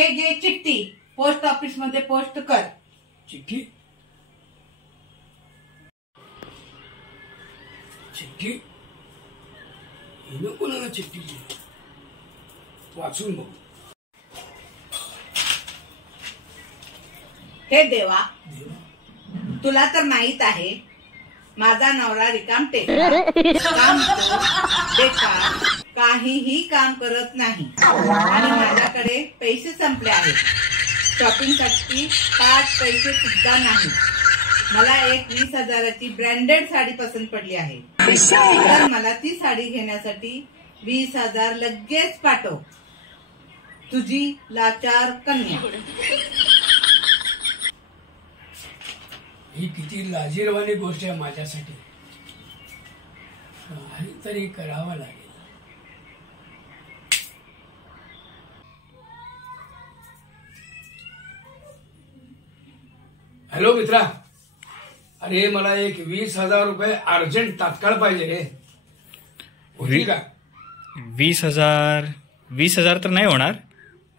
हे घे चिठ्ठी, पोस्ट ऑफिस मध्ये पोस्ट कर. चिठ्ठी चिठ्ठी हिनं कोणाला चिठ्ठी दिली? वाचून बघू. हे देवा, तुला तर माहित आहे माझा नवरा रिकामटे, काम बेकार, काहीही काम करत नाही आणि माझ्याकडे पैसे संपले आहेत. शॉपिंग साठी 5 पैसे सुद्धा नाही. मला एक 20,000ची ब्रँडेड साडी पसंत पडली आहे, तर मला ती साडी घेण्यासाठी 20,000 लगेच पाठव. तुझी लाचार कन्या. ही किती लाजीरवाणी गोष्ट आहे माझ्यासाठी. काहीतरी करावं लागेल. हॅलो मित्रा, अरे मला एक 20,000 रुपये अर्जंट तात्काळ पाहिजे रे. होती का? 20,000 तर नाही होणार.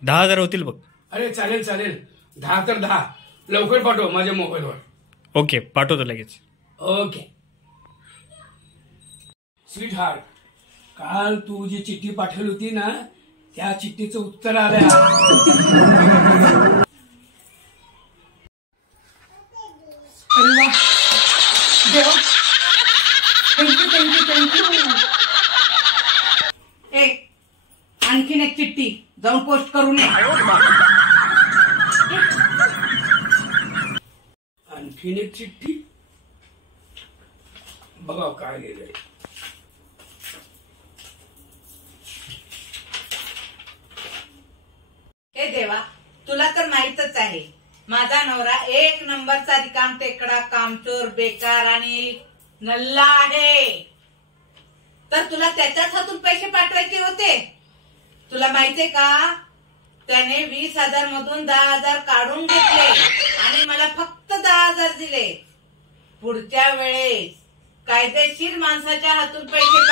10,000 होतील बघ. अरे चालेल चालेल, 10 तर 10. लवकर पाठव माझ्या मोबाईलवर. ओके, पाठवतो लगेच. ओके. स्वीट हार्ट, काल तू जी चिठ्ठी पाठवली होती ना, त्या चिठ्ठीचं उत्तर आलंय. अरे वा, देवा, थँक्यू थँक्यू थँक्यू. आणखीन एक चिठ्ठी जाऊन पोस्ट करू नये. आणखीन एक चिठ्ठी बघाव काय गेलंय. हे देवा, तुला तर माहितच आहे माझा नवरा 1 नंबरचा रिकाम टेकडा, कामचोर, बेकार आणि नल्ला आहे. तर तुला त्याच्याच हातून पैसे पाठवायचे होते. तुला माहितीये का, त्याने 20,000 मधून 10,000 काढून घेतले आणि मला फक्त 10,000 दिले. पुढच्या वेळेस कायदेशीर माणसाच्या हातून पैसे